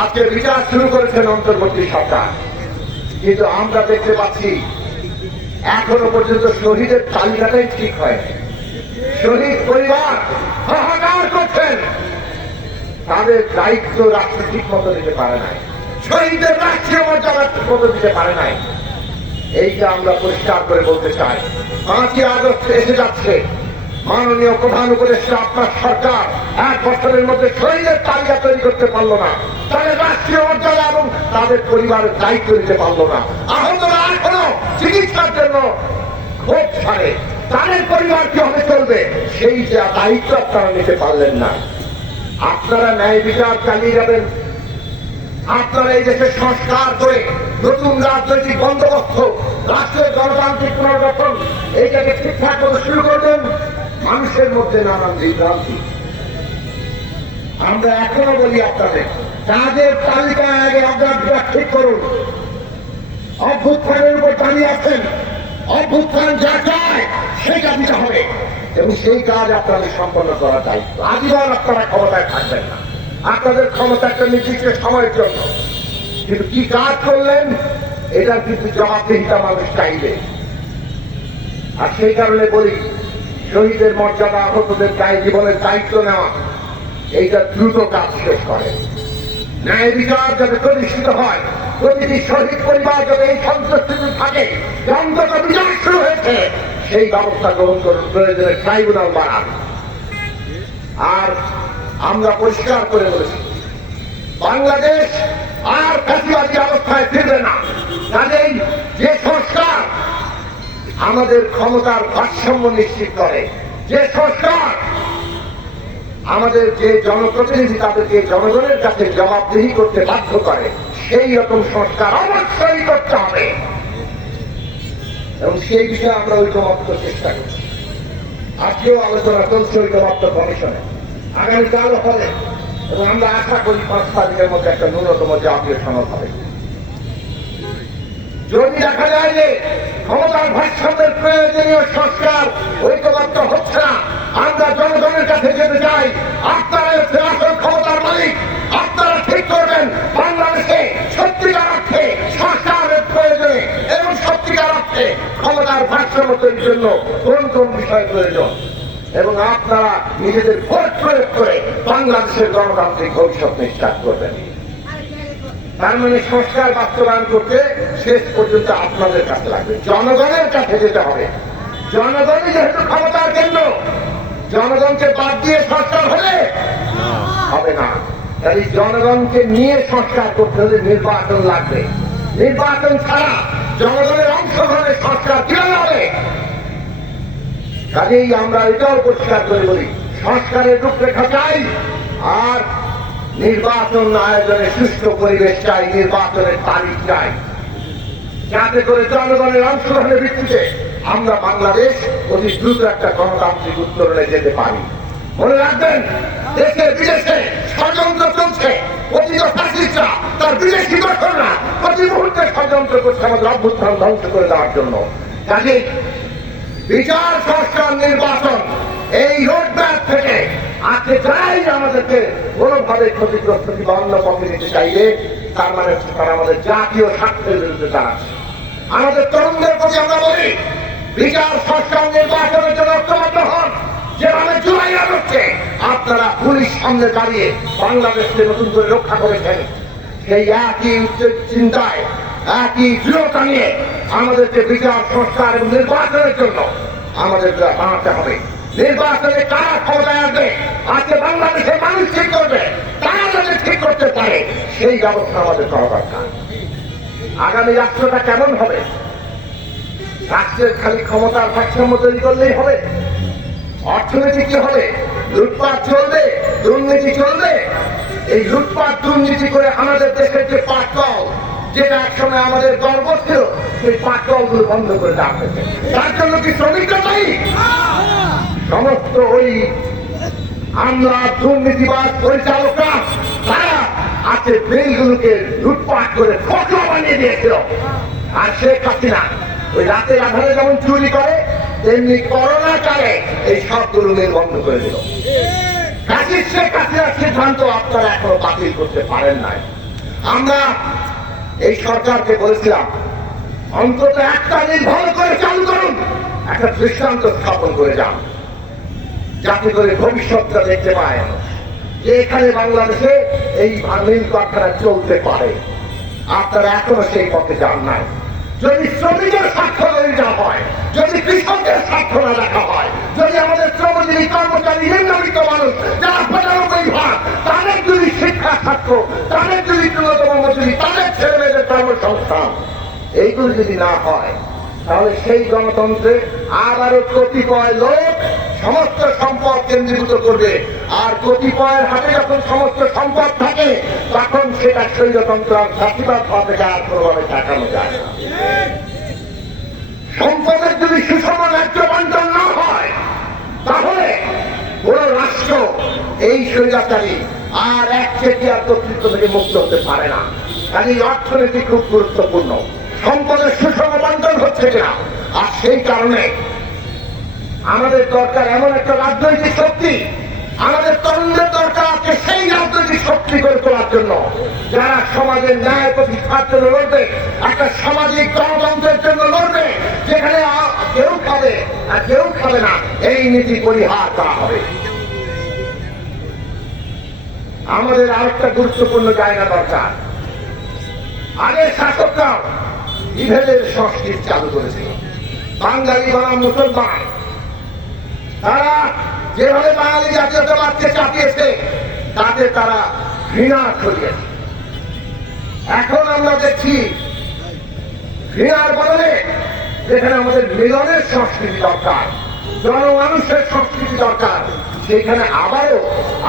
আজকে বিচার শুরু করেছেন অন্তর্বর্তী সরকার। কিন্তু আমরা দেখতে পাচ্ছি, এখনও পর্যন্ত শহীদের তালিকাটাই ঠিক হয় শহীদ পরিবার হাহাকার করছেন। তাদের দায়িত্ব রাষ্ট্র ঠিক মতো দিতে পারে নাই। শহীদদের রাষ্ট্রীয় মর্যাদা ঠিক মতো দিতে পারে নাই। এইটা আমরা পরিষ্কার করে বলতে চাই। পাঁচই আগস্ট এসে যাচ্ছে। মাননীয় প্রধান উপদেষ্টা, আপনার সরকার এক বছরের মধ্যে শহীদের তালিকা তৈরি করতে পারল না। তাদের রাষ্ট্রীয় মর্যাদা এবং তাদের পরিবারের দায়িত্ব নিতে পারল না। আহতরা এখনও চিকিৎসার জন্য ভোট ছাড়ে। তাদের পরিবার কি হবে চলবে? সেই যে দায়িত্ব আপনারা নিতে পারলেন না। আপনারা ন্যায় বিচার চালিয়ে যাবেন। আপনারা এই দেশে সংস্কার করে নতুন রাজনৈতিক বন্দোবস্ত রাষ্ট্রের গণতান্ত্রিক পুনর্গঠন, এইটাকে ঠিকঠাক করে শুরু করবেন মানুষের মধ্যে নানান বিভ্রান্তি। আমরা এখনও বলি আপনাদের কাজের তালিকা আগে অগ্রাধিকার ঠিক করুন। অভ্যুত্থানের উপর দাঁড়িয়ে আছেন, অভ্যুত্থান যা চায়, সেই কাজটা হবে। এবং সেই কাজ আপনাদের সম্পন্ন করা দায়িত্ব। আজীবন আপনারা ক্ষমতায় থাকবেন না। আপনাদের ক্ষমতা একটা নির্দিষ্ট সময়ের জন্য। কিন্তু কি কাজ করলেন এটার কিন্তু জবাবদিহিতা মানুষ চাইবে আর সেই কারণে বলি শহীদের মর্যাদা আহতদের দায় জীবনের দায়িত্ব নেওয়া, এইটা দ্রুত কাজ শেষ করে। ন্যায় বিচার যাতে প্রতিষ্ঠিত হয়, প্রতিটি শহীদ পরিবার যাতে এই সন্তুষ্টিতে থাকে অন্তত বিচার শুরু হয়েছে, সেই ব্যবস্থা গ্রহণ করুন, প্রয়োজনে ট্রাইব্যুনাল বাড়ান আর আমরা পরিষ্কার করে বলেছি, বাংলাদেশ আর ফ্যাসিবাদী অবস্থায় ফিরবে না। কাজেই যে সংস্কার আমাদের ক্ষমতার ভারসাম্য নিশ্চিত করে। যে সংস্কার, আমাদের যে জনপ্রতিনিধি তাদেরকে জনগণের কাছে জবাবদিহি করতে বাধ্য করে, সেই রকম সংস্কার অবশ্যই করতে হবে। এবং সেই বিষয়ে আমরা ঐকমত্য চেষ্টা করছি। আজকেও আলোচনা চলছে ঐকমত্য কমিশনে। আগামীকালও হবে। এবং আমরা আশা করি পাঁচ তারিখের মধ্যে একটা ন্যূনতম জাতীয় সনদ হবে। যদি দেখা যায় যে ক্ষমতার ভারসাম্যের প্রয়োজনীয় সংস্কার ঐক্যবদ্ধ হচ্ছে না। আমরা জনগণের কাছে যেতে চাই, আপনারা ক্ষমতার মালিক, আপনারা ঠিক করবেন বাংলাদেশে সত্যিকার অর্থে, সংস্কারের প্রয়োজনে এবং সত্যিকার অর্থে ক্ষমতার ভারসাম্য তৈরির জন্য কোন কোন বিষয় প্রয়োজন? এবং আপনারা নিজেদের ভোট প্রয়োগ করে বাংলাদেশের গণতান্ত্রিক ভবিষ্যৎ নিশ্চিত করবেন। তার মানে সংস্কার বাস্তবায়ন করতে শেষ পর্যন্ত আপনাদের কাছে লাগবে। জনগণের কাছে যেতে হবে। জনগণই যেহেতু ক্ষমতার কেন্দ্র, জনগণকে বাদ দিয়ে সংস্কার হলে হবে না। তাই জনগণকে নিয়ে সংস্কার করতে হলে নির্বাচন লাগবে। নির্বাচন ছাড়া জনগণের অংশগ্রহণের সংস্কার কীভাবে হবে? কাজেই আমরা এটাও পরিষ্কার করে বলি, সংস্কারের রূপরেখা চাই, আর নির্বাচন আয়োজনে সুষ্ঠু পরিবেশ চাই, নির্বাচনের তারিখ চাই। যাতে করে জনগণের অংশগ্রহণের ভিত্তিতে আমরা বাংলাদেশ অতি দ্রুত একটা গণতান্ত্রিক উত্তরণে যেতে পারি। মনে রাখবেন, দেশে বিদেশে ষড়যন্ত্র চলছে। তার বিদেশি দর্শনরা প্রতি মুহূর্তে ষড়যন্ত্র করছে আমাদের অভ্যুত্থান ধ্বংস করে দেওয়ার জন্য। বিচার সংস্কার নির্বাচন এই রোডম্যাপ থেকে আজকে যাই আমাদেরকে কোনোভাবে ক্ষতিগ্রস্ত কিংবা অন্য পক্ষে নিতে চাইবে তার মানে তারা আমাদের জাতীয় স্বার্থের বিরুদ্ধে দাঁড়াচ্ছে আমাদের তরুণদের প্রতি আমরা বলি, বিচার সংস্কার নির্বাচনের জন্য ঐক্যবদ্ধ হন। যেভাবে জুলাই আগস্টে আপনারা পুলিশ সামনে দাঁড়িয়ে বাংলাদেশকে নতুন করে রক্ষা করেছেন। সেই একই চিন্তায়, একই দৃঢ়তা নিয়ে আমাদেরকে বিচার, সংস্কার এবং নির্বাচনের জন্য আমাদেরকে বানাতে হবে। নির্বাচনে কারা ক্ষমতায় আসবে? আজকে বাংলাদেশের মানুষ ঠিক করবে। তারা যদি ঠিক করতে পারে, সেই ব্যবস্থা আমাদের করা দরকার। আগামী রাষ্ট্রটা কেমন হবে? রাষ্ট্রের খালি ক্ষমতার ভারসাম্য তৈরি করলেই হবে। অর্থনীতি কি হবে, লুটপাট চলবে, দুর্নীতি চলবে। এই লুটপাট, দুর্নীতি করে আমাদের দেশের যে পাটকল, যেটা একসময় আমাদের গর্ব ছিল, সেই পাটকলগুলো বন্ধ করে দেওয়া হয়েছে। তার জন্য কি শ্রমিকরা দায়ী? সমস্ত ওই আমরা দুর্নীতিবাদ পরিচালকরা, তারা আছে বিলগুলোকে লুটপাট করে ফটো বানিয়ে দিয়েছিল। আর শেখ হাসিনা ওই রাতের আধারে যেমন চুরি করে, তেমনি করোনা কালে এই সবগুলো বন্ধ করে দিল। কাজী শেখ হাসিনার সিদ্ধান্ত আপনারা এখনও বাতিল করতে পারেন নাই। আমরা এই সরকারকে বলেছিলাম, অন্তত একটা ভালো করে চালু করুন, একটা দৃষ্টান্ত স্থাপন করে যান। যাতে করে ভবিষ্যৎটা দেখতে পায় এখানে বাংলাদেশে এই মিল কারখানা চলতে পারে। আপনারা এখনও সেই পথে যান নাই। যদি শ্রমিকের স্বার্থ যাওয়া হয়, যদি কৃষকের স্বার্থ না দেখা হয়, যদি আমাদের শ্রমজীবী কর্মচারী, নিম্নবিত্ত মানুষ, যারা পঁচানব্বই ভাগ তাদের যদি শিক্ষা ছাত্র, তাদের যদি ন্যূনতম মজুরি, তাদের ছেলে মেয়েদের কর্মসংস্থান, এইগুলো যদি না হয়, তাহলে সেই গণতন্ত্রে আবারও কতিপয় লোক সমস্ত সম্পদ কেন্দ্রীভূত করবে। আর কতিপয়ের হাতে যখন সমস্ত সম্পদ থাকে, তখন সেটা আর জাতিবাদ থেকে আর কোনোভাবে টাকানো যায় সম্পদের যদি সুষম ন্যায্য বন্টন না হয়, তাহলে কোন রাষ্ট্র এই স্বৈরাচারী আর এক চেটিয়ার কর্তৃত্ব থেকে মুক্ত হতে পারে না। কাজে অর্থনীতি খুব গুরুত্বপূর্ণ। সম্পদের সুষম বন্টন হচ্ছে কিনা? আর সেই কারণে আমাদের দরকার এমন একটা রাজনৈতিক শক্তি, আমাদের তরুণদের দরকার আছে সেই রাজনৈতিক শক্তি করে তোলার জন্য। যারা সমাজের ন্যায় প্রতিষ্ঠার জন্য লড়বে, একটা সামাজিক গণতন্ত্রের জন্য লড়বে, যেখানে কেউ খাবে আর কেউ খাবে না, এই নীতি পরিহার করা হবে। আমাদের আরেকটা গুরুত্বপূর্ণ জায়গা দরকার। আগের শাসকরাও বিভেদের সংস্কৃতি চালু করেছিল। বাঙালি বনাম মুসলমান। তারা যেভাবে বাঙালি জাতীয়তাবাদকে চাপিয়েছে, তাতে তারা ঘৃণা ছড়িয়েছে। এখন আমরা দেখছি ঘৃণার বদলে যেখানে আমাদের মিলনের সংস্কৃতি দরকার, জনমানুষের সংস্কৃতি দরকার, সেইখানে আবারও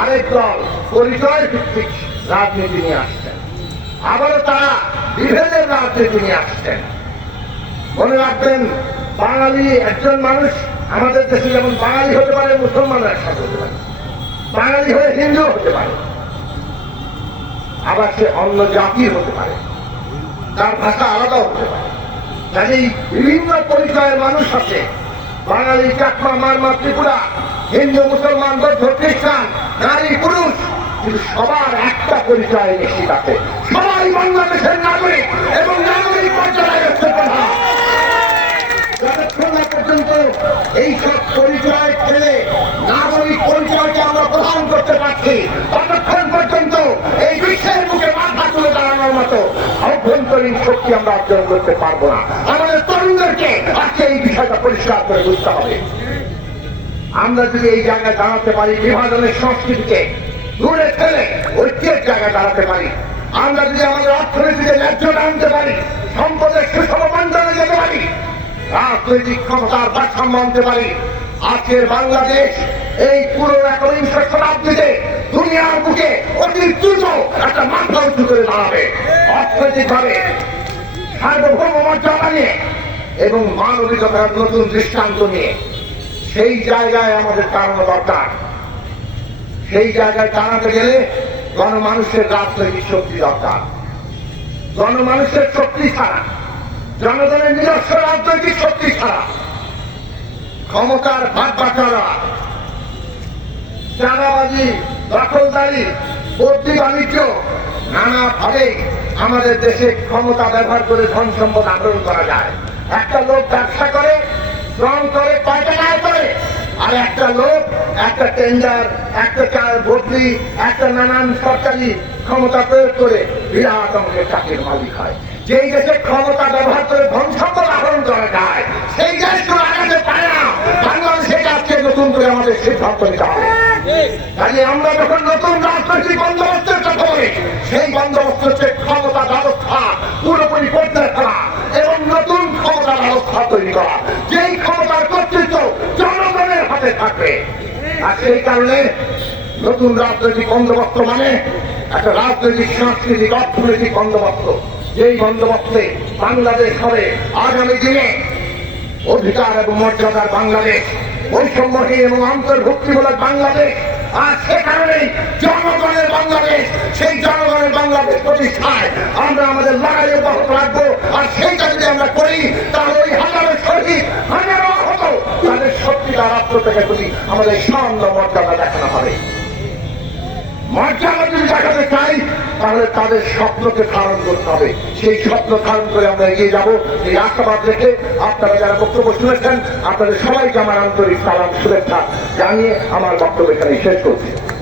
আরেক দল পরিচয় ভিত্তিক রাজনীতি নিয়ে আসছেন। আবারও তারা বিভেদের রাজনীতি নিয়ে আসছেন। মনে রাখবেন, বাঙালি একজন মানুষ আমাদের দেশে যেমন বাঙালি হতে পারে, মুসলমানরা একসাথে হতে পারে। বাঙালি হয়ে হিন্দু হতে পারে। আবার সে অন্য জাতির হতে পারে। তার ভাষা আলাদা হতে পারে। কাজেই বিভিন্ন পরিচয়ের মানুষ আছে। বাঙালি, চাকমা, মারমা, ত্রিপুরা, হিন্দু, মুসলমান, বৌদ্ধ, খ্রিস্টান, নারী, পুরুষ, কিন্তু সবার একটা পরিচয় নিশ্চিত আছে। সবাই বাংলাদেশের নাগরিক এবং নাগরিক পর্যায়ে হচ্ছে প্রধান যতক্ষণ না পর্যন্ত এইসব পরিচয় ছেড়ে নাগরিক পরিচয়কে আমরা প্রদান করতে পারছি। ততক্ষণ পর্যন্ত এই বিশ্বের বুকে মাথা তুলে দাঁড়ানোর মতো অভ্যন্তরীণ শক্তি আমরা অর্জন করতে পারব না। আমাদের তরুণদেরকে আজকে এই বিষয়টা পরিষ্কার করে বুঝতে হবে। আমরা যদি এই জায়গায় দাঁড়াতে পারি, বিভাজনের সংস্কৃতিকে দূরে ফেলে ঐক্যের জায়গায় দাঁড়াতে পারি, আমরা যদি আমাদের অর্থনীতিতে ন্যায্যতা আনতে পারি সম্পদের রাজনৈতিক ক্ষমতার ভারসাম্য আনতে পারি। আজকের বাংলাদেশ এই পুরো একবিংশ শতাব্দীতে দুনিয়ার বুকে অতি দ্রুত একটা মাথা উঁচু করে দাঁড়াবে। অর্থনৈতিকভাবে, সার্বভৌম মর্যাদা নিয়ে এবং মানবিকতার নতুন দৃষ্টান্ত নিয়ে। সেই জায়গায় আমাদের দাঁড়ানো দরকার। সেই জায়গায় দাঁড়াতে গেলে গণমানুষের রাজনৈতিক শক্তি দরকার। গণমানুষের শক্তি ছাড়া জনগণের নিজস্ব রাজনৈতিক শক্তি ছাড়া ক্ষমতার ভাগ বাচারা। চাঁদাবাজি, দখলদারি বর্তি বাণিজ্য নানাভাবে আমাদের দেশে ক্ষমতা ব্যবহার করে ধন সম্পদ আহরণ করা যায়। একটা লোক ব্যবসা করে, শ্রম করে টাকা করে, আর একটা লোক, একটা টেন্ডার, একটা চার বদলি, একটা নানান সরকারি ক্ষমতা প্রয়োগ করে বিরাট অঙ্কের চাকরির মালিক হয়। যেই দেশে ক্ষমতা ব্যবহার করে ধন আহরণ করা যায়, সেই দেশগুলো আগাতে পারে না। বাংলাদেশে আজকে নতুন করে আমাদের সিদ্ধান্ত নিতে হবে। আমরা যখন নতুন রাজনৈতিক বন্দোবস্তের কথা বলি, সেই বন্দোবস্ত হচ্ছে ক্ষমতা ব্যবস্থা, পুরোপুরি করতে ফেলা এবং নতুন ক্ষমতা ব্যবস্থা তৈরি করা। যেই ক্ষমতার কর্তৃত্ব জনগণের হাতে থাকবে। আর সেই কারণে নতুন রাজনৈতিক বন্দোবস্ত মানে একটা রাজনৈতিক, সাংস্কৃতিক, অর্থনৈতিক বন্দোবস্ত। যেই বন্দোবস্তে বাংলাদেশ হবে আগামী দিনে, অধিকার এবং মর্যাদার বাংলাদেশ, বৈষম্যহীন এবং অন্তর্ভুক্তিমূলক বাংলাদেশ, আর সে কারণেই জনগণের বাংলাদেশ, সেই জনগণের বাংলাদেশ প্রতিষ্ঠায় আমরা আমাদের লড়াই অব্যাহত রাখব। আর সেইটা যদি আমরা করি, তাহলে ওই হাজারো শহীদ, হাজারো আহত, তাদের সত্যিকার আত্মত্যাগে প্রতি আমাদের সামান্য মর্যাদা দেখানো হবে। চাই, তাহলে তাদের স্বপ্নকে করতে হবে। সেই স্বপ্ন করে আমরা এগিয়ে এই শুনেছেন, আপনাদের সবাইকে আমার আন্তরিক সালাম, শুভেচ্ছা জানিয়ে আমার বক্তব্য এখানে শেষ করছি।